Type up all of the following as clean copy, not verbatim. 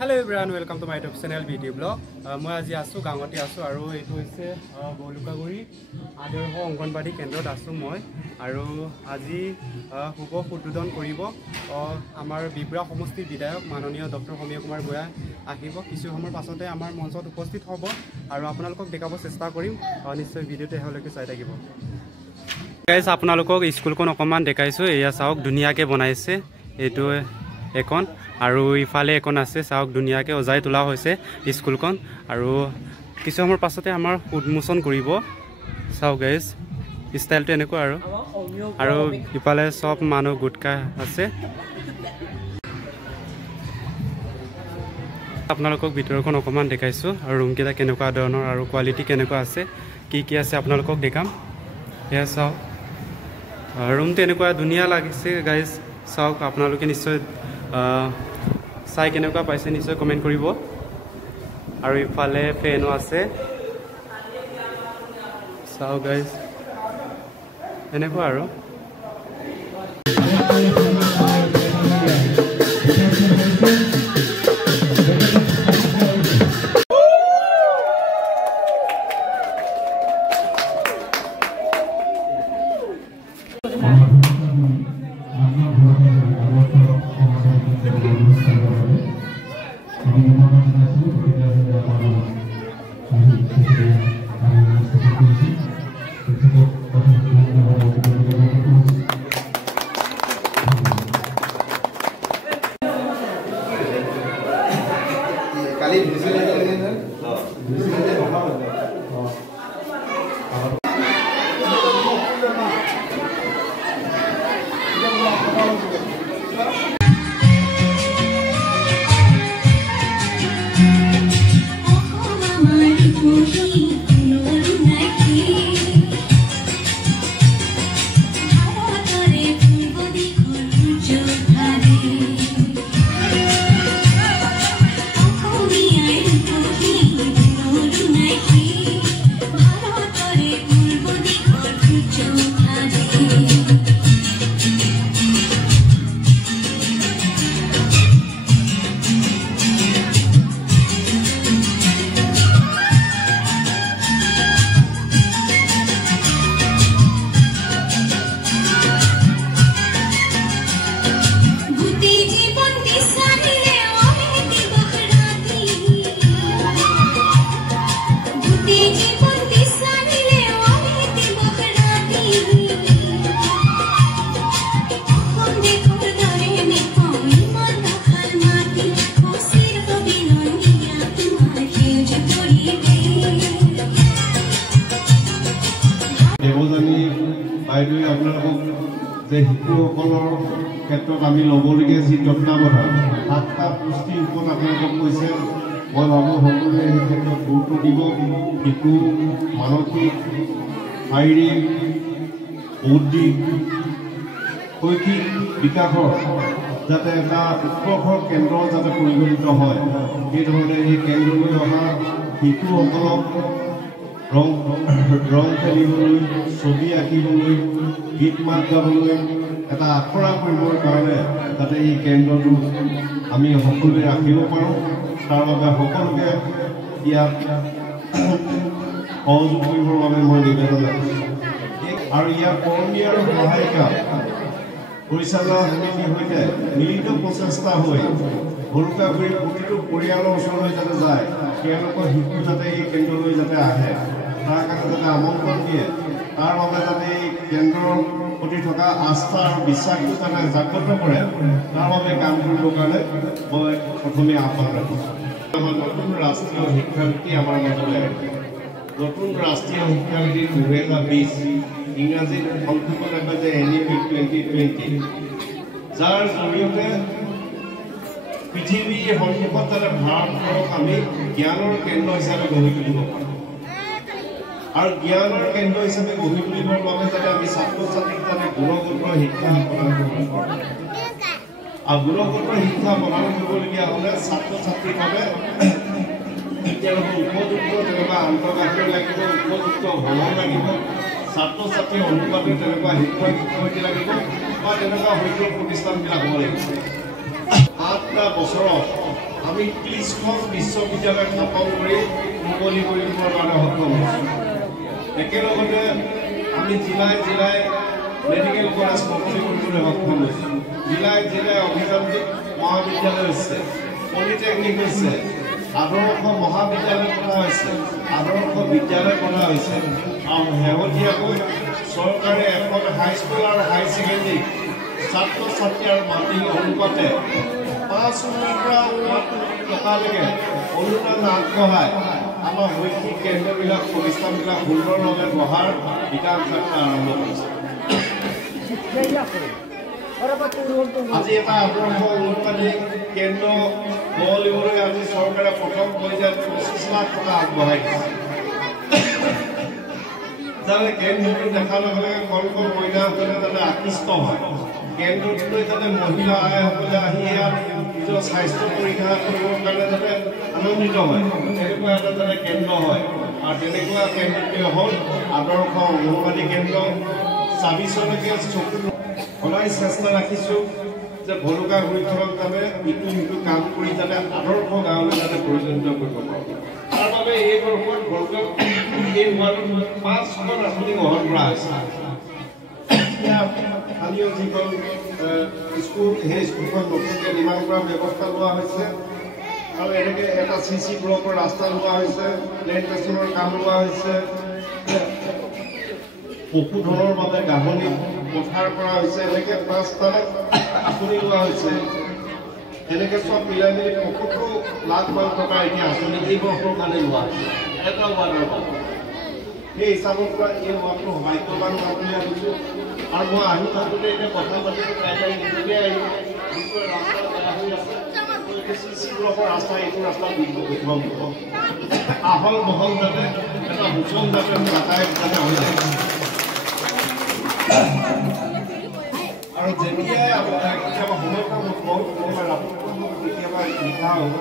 Hello everyone, welcome to my YouTube channel video blog. মই আজি আছো গাঁৱতে আছো আৰু এইটো হৈছে বলুকাগুৰি আদৰ্শ অংগনবাড়ী কেন্দ্ৰত আছো মই আৰু আজি শুভ উদ্বোধন কৰিব আমাৰ বিব্ৰা সমষ্টিৰ বিধায়ক মাননীয় ডক্টৰ সমীৰ কুমাৰ বৰা আহিব কিছু সময়ৰ পাছতে আমাৰ মঞ্চত উপস্থিত হ'ব আৰু আপোনালোকক দেখাব চেষ্টা কৰিম নিশ্চয় ভিডিঅ'টো হেলৈকে চাই থাকিব গাইজ আপোনালোকক স্কুলখন অকমান দেখাইছো এয়া চাওক ধুনীয়াকৈ বনাইছে এইটো এখন আৰু ইফালে এখন আছে চাওক ধুনীয়াকৈ অজাই তোলা হৈছে স্কুলখন আৰু কিছু সময়ৰ পাছতে আমাৰ উন্মোচন কৰিব চাওক গাইজ ষ্টাইলটো এনেকুৱা আৰু ইফালে সব মানুহ গোটকা আছে আপোনালোকক ভিতৰখন অকমান দেখাইছো আৰু ৰুমকেইটা কেনেকুৱা ধৰণৰ আৰু কোৱালিটি কেনেকুৱা আছে কি আছে আপোনালোকক দেখাম এয়া চাওক ৰুমটো এনেকুৱা ধুনীয়া লাগিছে গাইজ চাওক আপোনালোকে নিশ্চয় চাই কেনেকুৱা পাইছে নিশ্চয় কমেন্ট কৰিব আৰু ইফালে ফেনো আছে চাওক গাইজ এনেকুৱা আৰু যে শিশুসকলৰ ক্ষেত্ৰত আমি ল'বলগীয়া যি তত্ত্বাৱধান 7টা পুষ্টিৰ ওপৰত আপোনালোকক কৈছে মই ভাবোঁ সকলোৱে এই ক্ষেত্ৰত গুৰুত্ব দিব শিশু মানসিক শাৰীৰিক বৌদ্ধিক শৈক্ষিক বিকাশৰ যাতে এটা উৎকৰ্ষৰ কেন্দ্ৰ যাতে পৰিগণিত হয় সেইধৰণে এই কেন্দ্ৰলৈ অহা শিশুসকলক ৰং খেলিবলৈ ছবি আঁকিবলৈ গীত মাত গাবলৈ এটা আখৰা কৰিবৰ কাৰণে যাতে এই কেন্দ্ৰটো আমি সকলোৱে ৰাখিব পাৰোঁ তাৰ বাবে সকলোকে ইয়াত সহযোগ কৰিবৰ বাবে মই নিবেদন ৰাখিছোঁ আৰু ইয়াৰ কৰ্মী আৰু সহায়িকা পৰিচালনা সমিতিৰ সৈতে মিলিত প্ৰচেষ্টা হৈ বলুকাগুৰিৰ প্ৰতিটো পৰিয়ালৰ ওচৰলৈ যাতে যায় তেওঁলোকৰ শিশু যাতে এই কেন্দ্ৰলৈ যাতে আহে তাৰ কাৰণে যাতে আমন্ত্ৰণ দিয়ে তাৰ বাবে যাতে এই কেন্দ্ৰৰ প্ৰতি থকা আস্থা আৰু বিশ্বাসটো যাতে জাগ্ৰত কৰে তাৰ বাবে কাম কৰিবৰ কাৰণে মই প্ৰথমে আহ্বান ৰাখিছোঁ আমাৰ নতুন ৰাষ্ট্ৰীয় শিক্ষানীতি আমাৰ মাজলৈ নতুন ৰাষ্ট্ৰীয় শিক্ষানীতি 2020 ইংৰাজীত সংক্ষেপত দেখা যায় NEP 2020 যাৰ জৰিয়তে পৃথিৱীৰ সন্মুখত যাতে ভাৰতবৰ্ষক আমি জ্ঞানৰ কেন্দ্ৰ হিচাপে গঢ়ি তুলিব পাৰোঁ আৰু জ্ঞানৰ কেন্দ্ৰ হিচাপে গঢ়ি তুলিবৰ বাবে যাতে আমি ছাত্ৰ ছাত্ৰীক যাতে গুণগত শিক্ষা প্ৰদান কৰিব পাৰোঁ আৰু গুণগত শিক্ষা প্ৰদান কৰিবলগীয়া হ'লে ছাত্ৰ ছাত্ৰীৰ বাবে তেওঁলোকৰ উপযুক্ত তেনেকুৱা আন্তঃগাঁথনি লাগিব উপযুক্ত ভ্ৰমণ লাগিব ছাত্ৰ ছাত্ৰীৰ অনুপাতে তেনেকুৱা শিক্ষক শিক্ষয়িত্ৰী লাগিব বা তেনেকুৱা শৈক্ষিক প্ৰতিষ্ঠানবিলাক হ'ব লাগিব 8টা বছৰত আমি 30খন বিশ্ববিদ্যালয় স্থাপন কৰি মুকলি কৰিবৰ কাৰণে সক্ষম হৈছোঁ। একেলগতে আমি জিলাই জিলাই মেডিকেল কলেজ মুকলি কৰিবলৈ সক্ষম হৈছোঁ। জিলাই জিলাই অভিযান্ত্ৰিক মহাবিদ্যালয় হৈছে, পলিটেকনিক হৈছে, আদৰ্শ মহাবিদ্যালয় কৰা হৈছে, আদৰ্শ বিদ্যালয় কৰা হৈছে। আৰু শেহতীয়াকৈ চৰকাৰে এখন হাইস্কুল আৰু হাই ছেকেণ্ডেৰী ছাত্ৰ ছাত্ৰী আৰু মাতৃ অনুপাতে 5 কোটিৰ পৰা 8 কোটি টকালৈকে অনুদান আগবঢ়াই আমাৰ শৈক্ষিক কেন্দ্ৰবিলাক প্ৰতিষ্ঠানবিলাক সুন্দৰভাৱে বহাৰ বিকাশ যাত্ৰা আৰম্ভ কৰিছে। আজি এটা আদৰ্শ অংগনবাড়ী কেন্দ্ৰ গঢ় দিবলৈ আজি চৰকাৰে প্ৰথম পৰ্যায়ত 25 লাখ টকা আগবঢ়াই দিছে। যাতে কেন্দ্ৰটো দেখাৰ লগে লগে কল কল মহিলাসকলে যাতে আকৃষ্ট হয়, কেন্দ্ৰটোলৈ যাতে মহিলা আইসকলে আহি ইয়াত নিজৰ স্বাস্থ্য পৰীক্ষা কৰিবৰ কাৰণে যাতে আনন্দিত হয়, তেনেকুৱা এটা যাতে কেন্দ্ৰ হয়। আৰু তেনেকুৱা কেন্দ্ৰটোৱে হ'ল আদৰ্শ অংগনবাড়ী কেন্দ্ৰ। 24লৈকে চকু সদায় চেষ্টা ৰাখিছোঁ যে ভলুকাগুৰিখনক যাতে ইটো সিটো কাম কৰি যাতে আদৰ্শ গাঁৱলৈ যাতে পৰিচালিত কৰিব পাৰোঁ। তাৰ বাবে এই বৰ্ষত ভলুকাগুৰি এই ৱাৰ্ডত 5খন আঁচনি গ্ৰহণ কৰা হৈছে। স্থানীয় যিখন স্কুল, সেই স্কুলখন নতুনকৈ নিৰ্মাণ কৰাৰ ব্যৱস্থা লোৱা হৈছে। আৰু এনেকৈ এটা CC ব্লকৰ ৰাস্তা লোৱা হৈছে, প্লেণ্টেশ্যনৰ কাম লোৱা হৈছে, পশুধনৰ বাবে গাহনি পথাৰ কৰা হৈছে। এনেকৈ 5টা আঁচনি লোৱা হৈছে। এনেকৈ চব মিলাই মিলি 75 লাখ মান টকা এতিয়া আঁচনি এই বৰ্ষৰ কাৰণে লোৱা হৈছে এটা ৱাৰ্ডৰ বাবে। সেই হিচাপৰ পৰা এই ৱাৰ্ডটো ভাগ্যৱান হোৱা বুলি ভাবিছোঁ। আৰু মই আহি থাকোঁতে এতিয়া কথা পাতিছোঁ, কাইলৈ নিজকে আহিব যিটো ৰাস্তা বেয়া হৈ আছে, CC ব্লকৰ ৰাস্তা, এইটো ৰাস্তা উদ্ভৱ হ'ব। আহল বহল যাতে এটা সুচল যাতে যাতায়াত যাতে হৈ যায়। আৰু যেতিয়াই কেতিয়াবা সময়টা বহুত সময় ৰাতিপুৱা কেতিয়াবা লিখা হ'ব,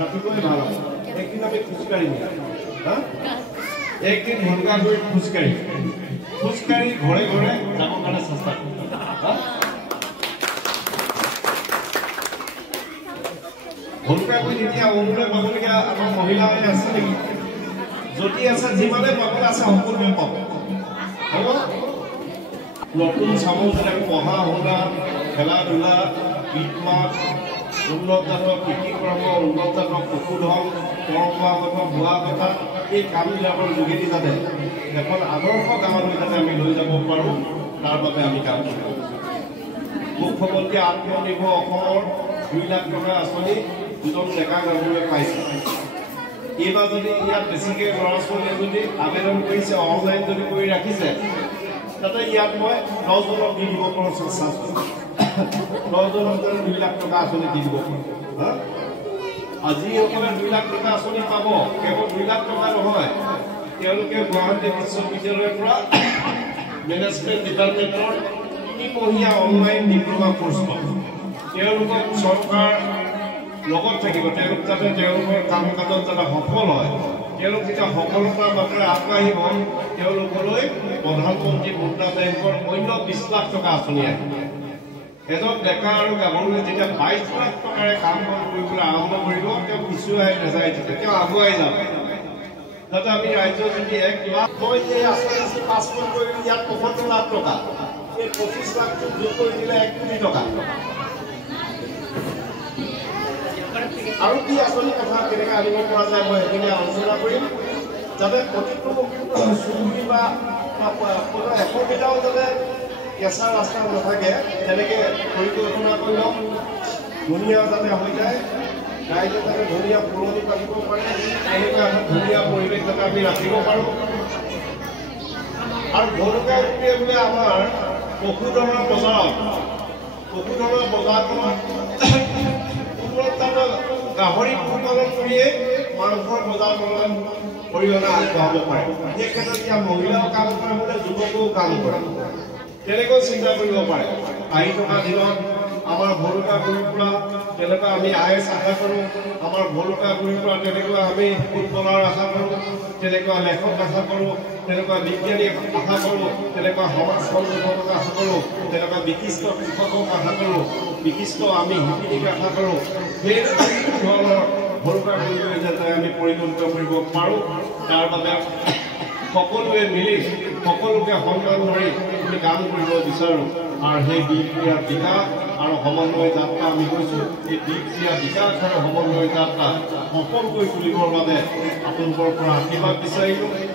ৰাতিপুৱাই ভাল হ'ব। একদিন আমি খোজকাঢ়ি একদিন ভলুকাগুৰিত খোজকাঢ়ি ঘৰে ঘৰে যাবৰ কাৰণে চেষ্টা কৰিম। ভলুকাগুৰিত এতিয়া অৰুণোদয় পাবলগীয়া আমাৰ মহিলাসকলে আছে নেকি? যদি আছে, যিমানে পাবলৈ আছে সকলোৱে পাব। হ'ব নতুন চামুচ পঢ়া শুনা, খেলা ধূলা, গীত-মাত, উন্নত জাতৰ কৃষি কৰ্ম, উন্নত জাতৰ পশুধন, পৰম্পৰাগত বোৱা কথা, এই কামবিলাকৰ যোগেদি যাতে এখন আদৰ্শ গাঁৱলৈ যাতে আমি লৈ যাব পাৰোঁ, তাৰ বাবে আমি কাম কৰোঁ। মুখ্যমন্ত্ৰী আত্মনিৰ্ভৰ অসমৰ 2 লাখ টকা আঁচনি 2জন ডেকা গাভৰুৱে পাইছে। এইবাৰ যদি ইয়াত বেছিকৈ ল'ৰা ছোৱালীয়ে যদি আবেদন কৰিছে, অনলাইন যদি কৰি ৰাখিছে, তাতে ইয়াত মই 10জনক দি দিব পাৰোঁ চেষ্টা কৰোঁ। 10জনক 2 লাখ টকা আঁচনি দি দিব পাৰোঁ। যিসকলে 2 লাখ টকা আঁচনি পাব, কেৱল 2 লাখ টকা নহয়, তেওঁলোকে গুৱাহাটী বিশ্ববিদ্যালয়ৰ পৰা মেনেজমেণ্ট ডিপাৰ্টমেণ্টৰ 3মহীয়া অনলাইন ডিপ্ল'মা কোৰ্চ পাব। তেওঁলোকক চৰকাৰ লগত থাকিব, তেওঁলোক যাতে তেওঁলোকৰ কাম কাজত যাতে সফল হয়। তেওঁলোক যেতিয়া সফলতাৰ বাটৰে আগবাঢ়িব, তেওঁলোকলৈ প্ৰধানমন্ত্ৰী মুদ্ৰা বেংকৰ অন্য 20 লাখ টকা আঁচনি আহিব। এজন ডেকা আৰু গাভৰুৱে যেতিয়া 22 লাখ টকাৰে কাম বন কৰিবলৈ আৰম্ভ কৰিব, তেওঁ পিছুৱাই নাযায়, তেতিয়া তেওঁ আগুৱাই যাব। যাতে আমি ৰাজ্যত যদি 1 লাখ, মই এই আঁচনি 5 কোটি কৰিলোঁ, ইয়াত 75 লাখ টকা, এই 25 লাখটো যোগ কৰি দিলে 1 কোটি টকা। আৰু কি আঁচনি কথা কেনেকৈ আনিব পৰা যায়, মই সেইখিনি আলোচনা কৰিম। যাতে প্ৰতিটো চুবুৰী বা এখন মিটাৰো যাতে কেঁচা ৰাস্তা নাথাকে, তেনেকৈ পৰিকল্পনা কৰি লওক। ধুনীয়া যাতে হৈ যায়, ৰাইজে যাতে ধুনীয়া পুৰণি পাতিব পাৰে, এনেকুৱা এটা ধুনীয়া পৰিৱেশ যাতে আমি ৰাখিব পাৰোঁ। আৰু ভলুকাগুৰিয়ে বোলে আমাৰ পশুধনৰ বজাৰখনত গাহৰি পশুপালন কৰিয়ে মাংসৰ বজাৰখনত অৰিহণা আগবঢ়াব পাৰে। সেই ক্ষেত্ৰত এতিয়া মহিলাও কাম কৰে, বোলে যুৱকেও কাম কৰে, তেনেকৈ চিন্তা কৰিব পাৰে। আহি থকা দিনত আমাৰ ভলুকাগুৰিৰ পৰা তেনেকুৱা আমি IAS আশা কৰোঁ, আমাৰ ভলুকাগুৰিৰ পৰা তেনেকুৱা আমি ফুটবলাৰ আশা কৰোঁ, তেনেকুৱা লেখক আশা কৰোঁ, তেনেকুৱা বিজ্ঞানী আশা কৰোঁ, তেনেকুৱা সমাজ সংযোজক আশা কৰোঁ, তেনেকুৱা বিশিষ্ট কৃষকক আশা কৰোঁ, বিশিষ্ট আমি শিপিনীক আশা কৰোঁ। সেই ধৰণৰ ভোলকাগুৰিলৈ যাতে আমি পৰিগণিত কৰিব পাৰোঁ তাৰ বাবে সকলোৱে মিলি সকলোকে সন্মান ধৰি আমি কাম কৰিব বিচাৰোঁ আৰু সেই দ্বীপক্ৰিয়াৰ বিকাশ আৰু সমন্বয় যাত্ৰা আমি কৈছোঁ এই দ্বীপক্ৰিয়াৰ বিকাশ আৰু সমন্বয় যাত্ৰা সফল কৰি তুলিবৰ বাবে আপোনালোকৰ পৰা আশীৰ্বাদ বিচাৰিলোঁ।